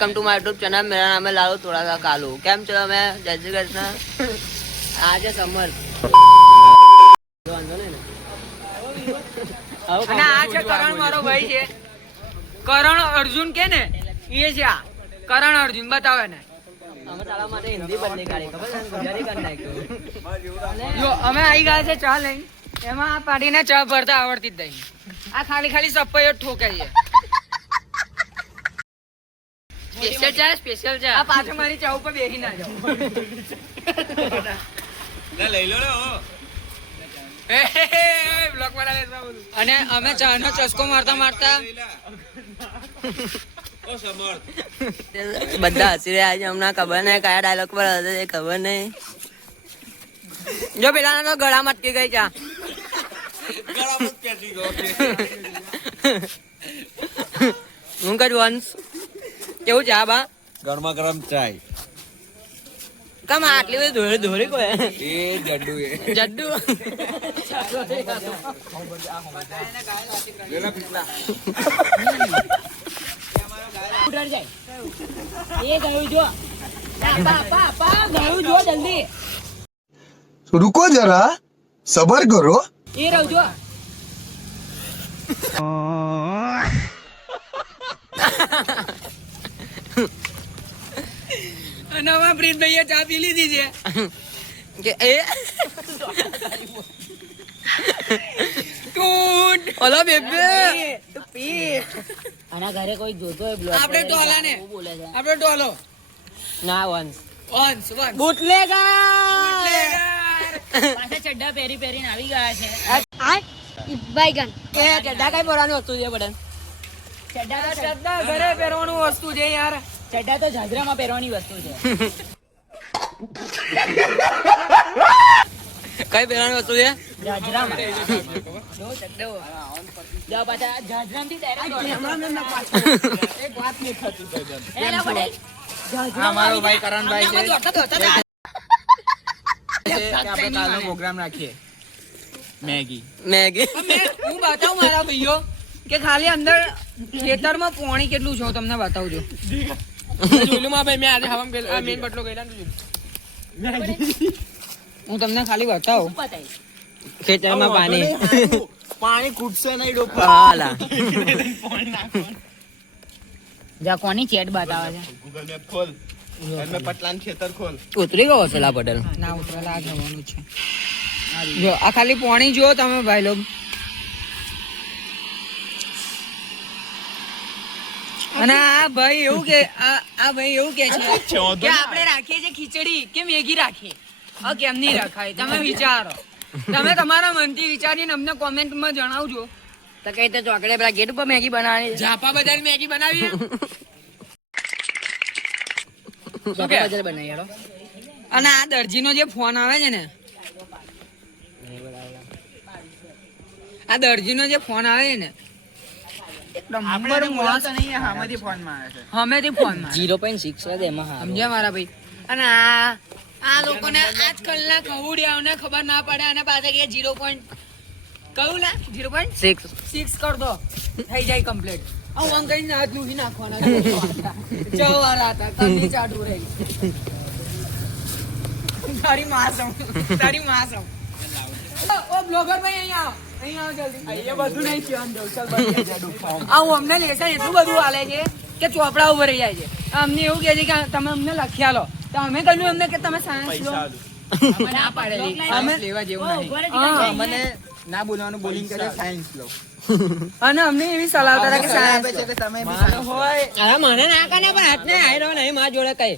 Welcome to my YouTube channel. मेरा नाम है लालू थोड़ा सा कालू। કેમ છો તમે? જય શ્રી કૃષ્ણ। આજે સમર વાંધો નહીં ને। અને આ છે કરણ, મારો ભાઈ છે કરણ અર્જુન કે ને એ છે આ કરણ અર્જુન બતાવે ને। અમે તારા માટે હિન્દી બદલી કાઢી, ખબર છે? ગુજરાતી કરી નાખ્યું। જો અમે આવી ગયા છે ચા લઈને, એમાં આ પાડીને ચા ભરતા આવડતી જ નહીં। આ ખાલી ખાલી સપ્પૈયો ઠોકે છે। સ્પેશિયલ ચા, સ્પેશિયલ ચા। આ પાછળ મારી ચા ઉપર બેસી ના જાવ। લઈ લો ને બ્લોક વાળા અને અમે ચા નો ચસ્કો મારતા મારતા બધા હસી રહ્યા છે। હમણાં ખબર નહીં કયા ડાયલોગ પર હશે, એ ખબર નહીં। જો પેલા તો ગળા મટકી ગઈ ચા। હું કર વંશ કેવું ચા બા? ગરમા ગરમ ચાય કમ આટલી બધી ધોરી ધોરી કોઈ એ જડ્ડુ એ જડ્ડુ रुको जरा सबर करो। એ રહું જો અને હવે પ્રીતભાઈએ ચા પી લીધી છે કે એ ટૂટ ઓલો બેબે તું પી આના ઘરે કોઈ જોતો હોય બ્લોગ આપણે ટોલા ને બોલે છે આપણે ટોલો ના વંશ વંશ વંશ બુટલેગર પાછા ચડ્ડા પહેરી પહેરીને આવી ગયા છે બાઈગન એ ચડ્ડા કઈ પોરાની વસ્તુ છે બડન ચડ્ડા ઘરે પહેરવાનું વસ્તુ છે યાર। ચડ્ડા તો જાજરામાં પહેરવાની વસ્તુ છે। કઈ પહેરવાની વસ્તુ છે? જાજરામાં જો ચડ્ડો જા પાછા જાજરામથી ડાયરેક્ટ એક વાત નહીં થતી એલા પટેલ આ મારો ભાઈ કરણભાઈ છે આપણે કાલનો પ્રોગ્રામ રાખીએ મેગી મેગી હું બતાવું મારા ભાઈઓ કે ખાલી અંદર ખેતરમાં પાણી કેટલું છે તમને બતાવજો। જુલુમાં ભાઈ મેં આજે હવામ ગયેલા આ મેન બટલો ગયેલા હું તમને ખાલી બતાવું ખેતરમાં પાણી પાણી ખૂટશે નહીં ડોપા હાલા જા કોની ચેટ બતાવે છે ગૂગલ મેપ ખોલ અને પટલાન ખેતર ખોલ ઉતરી ગયો હશે લા પટેલ। ના ઉતરેલા આ જવાનું છે જો આ ખાલી પાણી જુઓ તમે ભાઈ લોગ અને આ ભાઈ એવું કે આ ભાઈ એવું કે છે કે આપણે રાખીએ છીએ ખીચડી કે મેગી રાખીએ હવે કેમ નહીં રખાય તમે વિચારો। તમે તમારા મનથી વિચારીને અમને કોમેન્ટમાં જણાવજો। તો કઈ તો ચોકડે પેલા ગેટ ઉપર મેગી બનાવવાની છે। ઝાપા બજાર મેગી બનાવીએ ઝાપા બજાર બનાવી હેડો। અને આ દરજીનો જે ફોન આવે છે ને આ દરજીનો જે ફોન આવે છે ને આપણે બોલાતો નહીં હામેથી ફોન માં આવે છે હમેથી ફોન માં 0.6 છે એમાં હારું। સમજ્યા મારા ભાઈ। અને આ લોકોને આજકાલના કવડિયાઓને ખબર ના પડે અને પાછા કે 0. કયું ના 0.6 કર દો થઈ જાય કમ્પ્લીટ। હું અંકલ ને હાથ લૂહી નાખવાના ચવારા હતા તમને ચાટુ રહી તારી માસમ ઓ બ્લોગર ભાઈ અહીંયા આવો જલ્દી અહીંયા બધું નહીં છે અંદર ચાલ આ હું અમને લેસન એટલું બધું હાલે છે કે ચોપડા ઉપર રહી જાય છે। અમને એવું કહે છે કે તમે અમને લખ્યા લો તો અમે કહ્યું અમને કે તમે સાયન્સ લો ના પાડેલી અમે લેવા જેવું નહીં મને ના બોલવાનું બોલિંગ કરે સાયન્સ લો અને અમને એવી સલાહ હતા કે સાયન્સ આપે છે કે તમે બી હોય અરે મને ના કાને પણ હાથ ને આયરો નહીં માર જોડે કઈ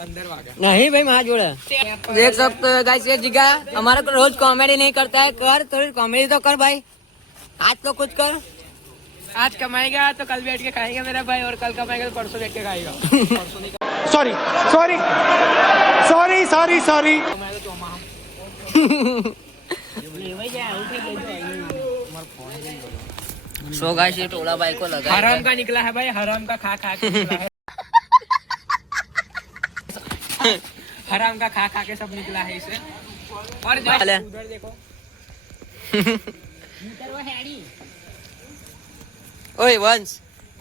અંદર વાગે नहीं भाई माँ जोड़े देख सकते हो गाइस ये जिगा हमारा को रोज कॉमेडी नहीं करता है। कर थोड़ी कॉमेडी तो कर भाई, आज तो कुछ कर। आज कमाएगा तो कल बैठ के खाएगा मेरा भाई और कल कमाएगा तो परसों बैठ के खाएगा। Sorry sorry sorry sorry sorry so guys ये टोला भाई को लगा हराम का निकला है भाई, हराम का खा खा के निकला है। हराम का खा खा के सब निकला है इसे। और चले। उधर देखो ओए वंश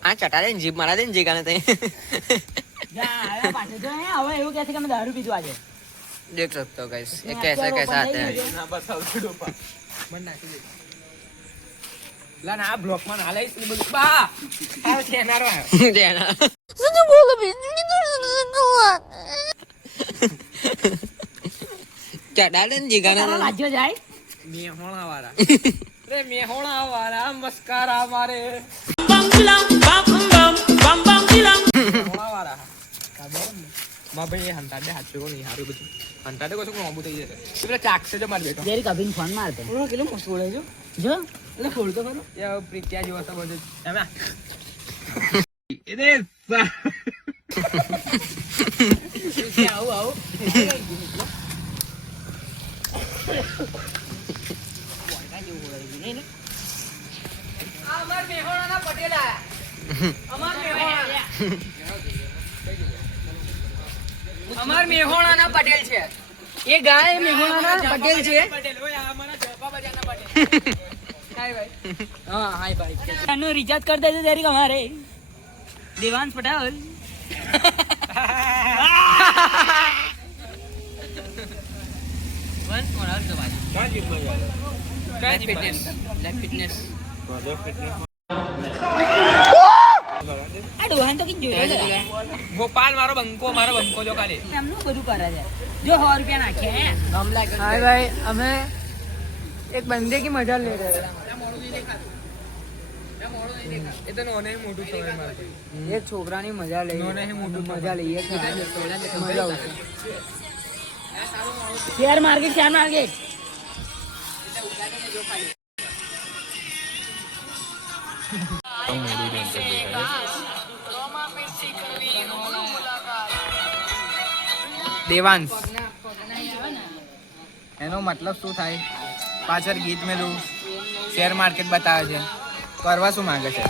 આ ચટાડે ને જીભ મારા દે ને જીગાને તઈ જા, હવે પાછળ જો, હવે એવું કહે છે કે અમે દારૂ પીધું આજે. देख सकते हो गाइस ये कैसे कैसे आते हैं ના બતાવજો ડોપા મને નાખી દે લા ના બ્લોક માં ના લઈશ ને બધું બા આ ચેનારો આવ્યો देना ચટાડે ને જીગાને તારો રાજ્યો જાય. મેહોણા વાળા રે મેહોણા વાળા મસ્કારા મારે મેહોણા વાળા માં ભાઈ હંતાડે હાથ પેલો નહીં હારું બધું હંતાડે કશું મોબું થઈ જશે પેલા ચાકસે જો માર બેઠો જેરી કભીને ફોન મારતો. ઓલો કેટલો મસ્ત બોલે છે જો એટલે ખોલતો ખરો એ પ્રીત્યા જેવો તો બધું એમાં આવું આવું અમાર મેહોણાના પટેલ આયા. અમાર મેહોણાના પટેલ છે. એ ગાય મેહોણાના પટેલ છે. હા હાય ભાઈ એનું રિચાર્જ કરી દેજો જરીક અમારે Devansh Patel. Once more out दबाज કાંઈ फिटनेस लेग फिटनेस આ ડોહાન તો કઈ જોયો છે. ગોપાલ મારો બંકો જો કાલે એમનું બધું કરે છે. જો 100 રૂપિયા નાખ્યા. हाय भाई हमें एक बंदे की मजा ले रहे हैं એ તો નોને મોટું છે મારે एक छोकरानी मजा ले નોને મોટું मजा લઈએ મજા આવશે share market share market. Devansh એનો મતલબ શું થાય પાછળ ગીત મેલું શેર માર્કેટ બતાવે છે કરવા શું માંગે છે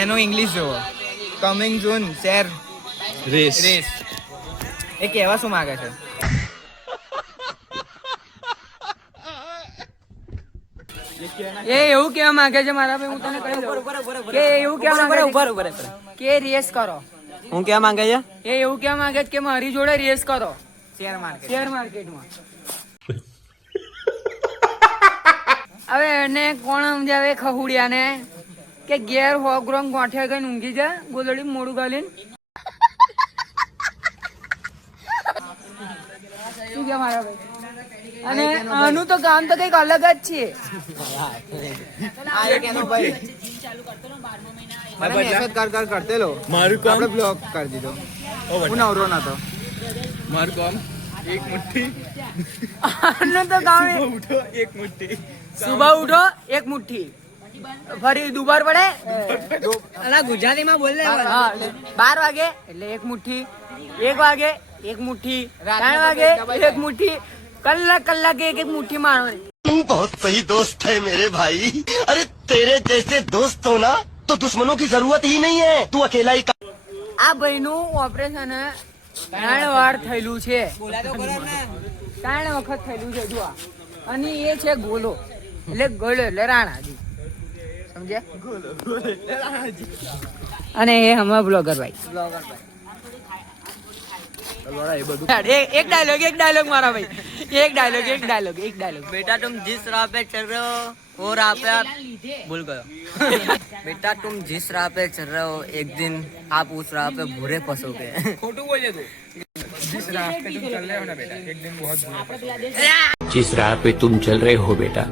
એનું ઇંગ્લિશ જોવો કમિંગ સૂન શેર રેસ એ કહેવા શું માંગે છે એ એવું કેવા માંગે છે મારા ભાઈ, હું તને કહી દઉં કે એવું કેવા માંગે છે કે રેસ કરો. હું क्या मांगे છે એ એવું કેવા માંગે છે કે મારી જોડે રેસ કરો શેર માર્કેટ શેર માર્કેટમાં. હવે એને કોણ સમજાવે ખહુડિયાને કે ઘેર 100 ગ્રામ ગોઠિયા કઈ ઊંઘી જા ગોદડી મોડું ગાલીને. શું કે મારા ભાઈ? અને આનું તો કામ તો કઈક અલગ જ છે. આ એક એનો ભાઈ મને મેસેજ કર કરતેલો મારું કામ આપણે બ્લોક કરી દીધો હું નવરો નતો મારું કામ એક મુઠ્ઠી આનું તો કામ એ- ઉઠો એક મુઠ્ઠી સુબહ ઉઠો એક મુઠ્ઠી ફરી દુબાર પડે અલા ગુજરાતીમાં બોલ લે 12 વાગે એટલે એક મુઠ્ઠી, 1 વાગે એક મુઠ્ઠી, 3 વાગે એક મુઠ્ઠી, કલાકે એક મુઠ્ઠી મારવાની. तू बहुत सही दोस्त है मेरे भाई अरे तेरे जैसे दोस्त हो ना तो दुश्मनों की जरूरत ही नहीं है तू अकेला ही આ ભાઈનું ઓપરેશન 3 વાર થયેલું છે. 3 વખત થયેલું છે જો આ. અને એ છે ગોલો એટલે ગોલો એટલે રાણાજી સમજે. અને એ હમણાં બ્લોગર ભાઈ એક ડાયલોગ મારા ભાઈ એક ડાયલોગ बेटा तुम जिस राह पे चल रहे हो वो राह पे आप भूल गए बेटा तुम जिस राह पे चल रहे हो एक दिन आप उस राह पे बुरे फंसोगे ખોટું બોલે તું जिस राह पे तुम चल रहे हो ना बेटा एक दिन बहुत बुरा जिस राह पे तुम चल रहे हो बेटा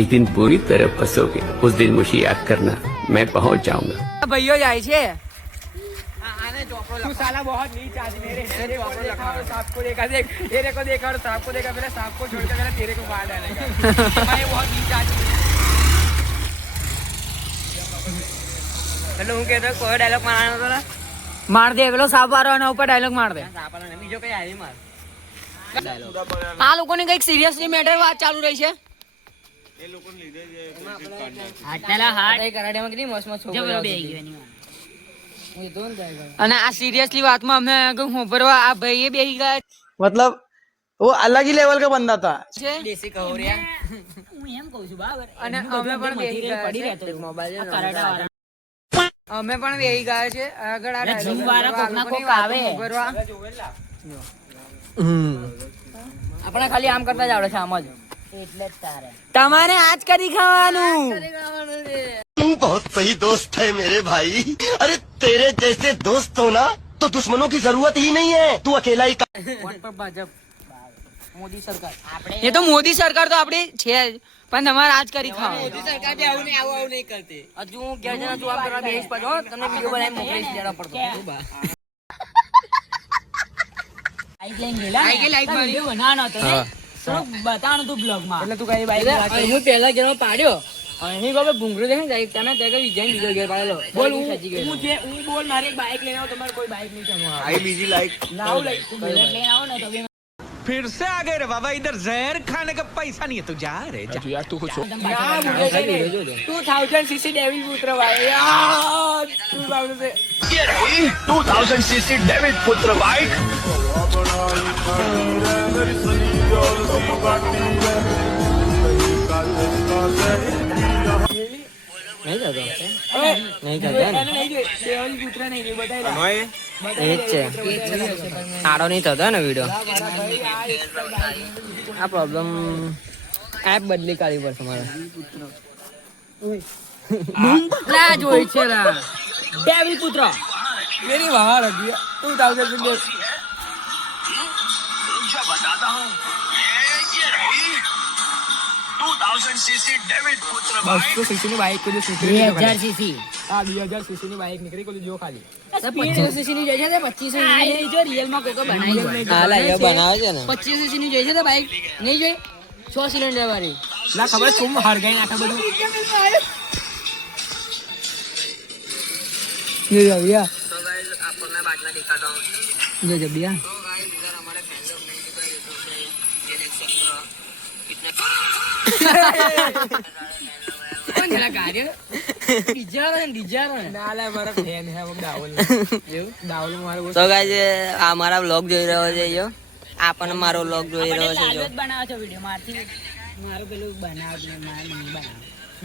एक दिन बुरी तरह फंसोगे उस दिन मुझे याद करना मैं पहुंच जाऊंगा. ભાઈઓ જાય છે. तू साला बहुत नीच आदमी है तेरे को देखा और सांप को देखा देख तेरे को देखा और सांप को देखा पहले सांप को छोड़ के पहले तेरे को मार डालेगा भाई बहुत नीच आदमी એટલે હું કહેતો કોઈ ડાયલોગ મારવાનો હતો માર દે પેલો સાપ વાળો એના ઉપર ડાયલોગ માર દે. બીજો કઈ આવી માર આ લોકોની કઈક સિરિયસલી મેટર વાત ચાલુ રહી છે. કરાટેમાં કેટલી મસ્ત મસ્ત અને આ સિરિયસલી વાતમાં અમને હોભરવા આ ભાઈએ બેહી ગયા मतलब वो अलग ही लेवल का बंदा था. છે. દેશી કહોરિયા અને અમે પણ બેહી ગયા છે. મોબાઈલ અમે પણ વેહી ગયા છે આગળ આ dialogue જીમ વાળા કરવા, કોકના આ લોકોની કોક આવે. વાતો ભરવા. આપણે ખાલી આમ કરતા જ આવડે છે આમ જ. એટલે જ તારે તમારે આજ કરી ખાવાનું. तू बहुत सही दोस्त है मेरे भाई अरे तेरे जैसे दोस्त हो ना तो दुश्मनों की जरूरत ही नहीं है तू अकेला ही ભાજપ મોદી સરકાર આપણે એ તો મોદી સરકાર તો આપડી છે જ, પણ તમારે આજ કરી ખાવાનું. સરકાર બી આવું નહીં કરતી. હજુ હું ઘેર જઈને જવાબ કરવા બેસીશ પાછો તમને વિડિયો બનાવી મોકલીશ જરા પડતો બાઈક લઈને ગયેલા ને? બાઈકે લાઈક તારે મારી. વિડિયો બનાવવાનો હતો ને? થોડુંક બતાવવાનું હતું બ્લોગમાં. એટલે તું કઈ બાઈક હું પહેલા ઘેર પાડ્યો અહીં બાબા ભૂંગળું દેખાય જાય તમે ત્યાં વિજય બીજો ઘેર પાડેલો બોલ હું બોલ મારે એક બાઈક લઈને આવો તમારે કોઈ બાઈક નહીં ચાલવાનું आई बीजी लाइक લાવ લઈ તું બુલેટ લઈને આવો ને તો બી फिर से आ गए रे बाबा इधर जहर खाने का पैसा नहीं है तू जा रे जा। ના બુલેટ લઈને 2000 સીસી ડેવિલ પુત્ર ભાઈ યાર 2000 सीसी डेविड पुत्र बाइक નહીં થતો. નહીં થતો ને? ડેવિલ પુત્ર નહીં જોઈ બતાવી એ જ છે. સારો નહીં થતો ને વિડીયો. આ પ્રોબ્લેમ એપ બદલી કાઢવી પડશે મારે. લા જોઈ છે રા ડેવિલ પુત્ર મેરી બહાર હતી 2000 200 ની બાઈક કોઈ નીકળી 2000 સીસી હા 2000 સીસી ની બાઈક નીકળી કોઈ જો ખાલી 25 સીસી ની જોઈ છે 25 ની જો રિયલ માં કોકો બનાવી છે હાલા એ બનાવે છે ને. 25 સીસી ની જોઈ છે બાઈક નહીં જોઈ 6 સિલિન્ડર વાળી લા ખબર શું હરગાઈ નાખે બધું. ये भैया ये जब भैया कौन जरा कार्य नाला हमारा फैन है वो दावल दावल हमारा वो તો ગાઈઝ આ મારા વ્લોગ જોઈ રહ્યો છે જો આ પણ મારો વ્લોગ જોઈ રહ્યો છે જો. બનાવો છો વિડિયો મારથી મારું પેલું બનાવ મારે નહીં બનાવ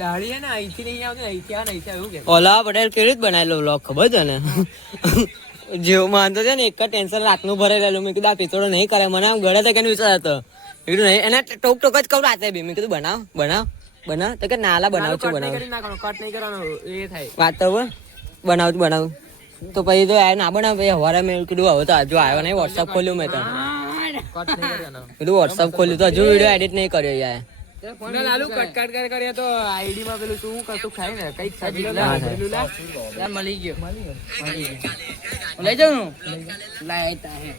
દાઢી है ना અહીંથી નહીં આવતી અહીંથી આ નહીં એવું કે ઓલા પટેલ કેવી રીતે બનાવેલો વ્લોગ ખબર છે ને? જેવો માનતો છે ને એક જ ટેન્શન રાતનું ભરેલું. મેં કીધું આ પિત્તોડો નહીં કરે મને આમ ગળે તો કે વિચાર હતો. મેં કીધું નહીં એને ટોક ટોક જ કહું રાતે બી. મેં કીધું બનાવ બનાવ બનાવ તો કે નાલા બનાવ છું બનાવ કરી નાખવાનો કટ નહીં કરવાનો એ થાય. વાત તો બોલ બનાવું બનાવું તો પછી તો ના બનાવ પછી હવારે મેં કીધું હવે તો હજુ આવ્યો નહીં. વોટ્સઅપ ખોલ્યું મેં તો કટ નહીં કરવાનો કીધું વોટ્સઅપ ખોલ્યું તો હજુ વિડીયો એડિટ નહીં કર્યો યાર. ના લાલુ કટ કરીએ તો આઈડી માં પેલું શું કશું ખાય ને કઈક ખાઈ હા, પેલું લા યાર મળી ગયો લઈ જાઉં લાયતા હે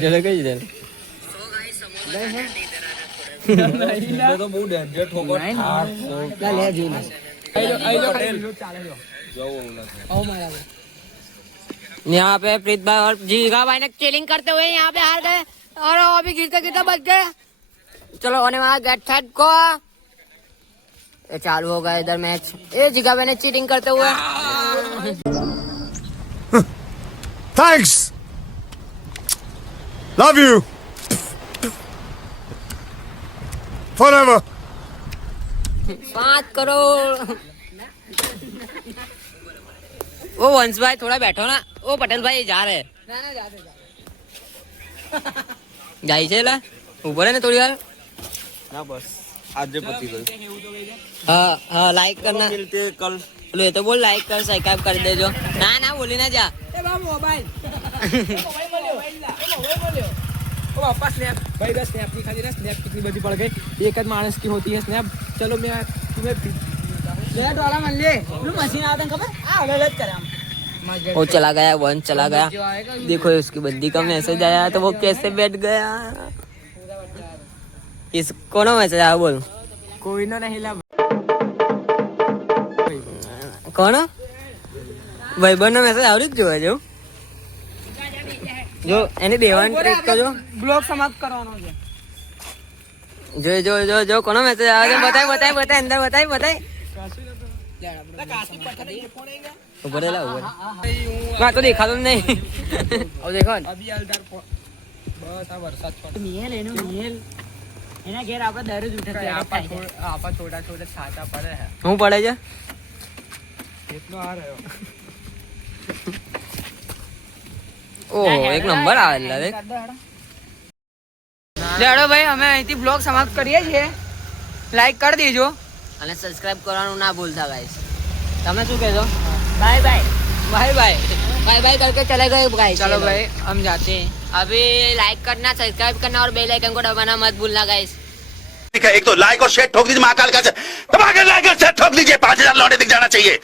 હજુ તો કઈ દે यहाँ पे प्रीत भाई और जीगा भाई ने चिलिंग करते हुए यहाँ पे हार गए और वो भी गिरते गिरते बच गए. चलो होने वाला गेट सेट को ये चालू हो गया इधर मैच. ये जीगा भाई ने चीटिंग करते हुए Thanks. Love you. Forever. 5 crore. वो वंश भाई थोड़ा बैठो ना. वो पटेल भाई जा रहे જાય છે લા ઉભો રહે ને થોડી વાર. ना बस आज पति गई हाँ हाँ लाइक करना. मिलते कल बोलो ये तो बोल लाइक कर सब्सक्राइब कर दे जो. ना ना बोली ना जा. એ બા મોબાઈલ ओ पापा स्नैप भाई बस स्नैप नहीं खाली ना स्नैप कितनी बड़ी पड़ गई. एक ही मानस की होती है स्नैप. चलो मैं तुम्हें લેટ વાળા મન લે પેલું મશીન આવતા ખબર આ લલત કરે આમ वो चला गया वन चला गया. देखो उसकी बंदी का मैसेज आया तो वो कैसे बैठ गया. इसको ना मैसेज आया बोल कोई ना नहीं ला કોણ ભાઈબંધ નો મેસેજ આવડી જ જોવા જો જો એને બેવાન ટ્રેક કરજો. બ્લોગ સમાપ્ત કરવાનો છે. જો જો જો જો કોનો મેસેજ આવે છે બતાય બતાય બતાય અંદર બતાય બતાય ઉભો રહે લા ઉભો રહે. હા તો દેખાતું જ નહીં. હવે દેખો ને. અભી હાલદાર બસ આ વરસાદ પડે. નિયલ એનું નિયલ એના ઘેર આપણે દરરોજ ઉઠે તો આપા ખાઈ જાય. આપા થોડા થોડા છાતા પડે હે હું પડે છે એટલો આ રહ્યો ઓહો એક નંબર આવેલા દેખ લેડો ભાઈ અમે અહીંથી બ્લોગ સમાપ્ત કરીએ છીએ. લાઈક કરી દેજો. અને સબસ્ક્રાઇબ કરવાનું ના ભૂલતા ગાઈસ. તમે શું કહેશો? Bye bye. Bye bye bye bye करके चले गए गाइस. चलो भाई हम जाते हैं. अभी लाइक करना, सब्सक्राइब करना और बेल आइकन को दबाना मत भूलना गाइस. ठीक है, एक तो लाइक और शेयर ठोक दीजिए महाकाल का दबा के लाइक और शेयर ठोक दीजिए 5000 लौटे दिख जाना चाहिए.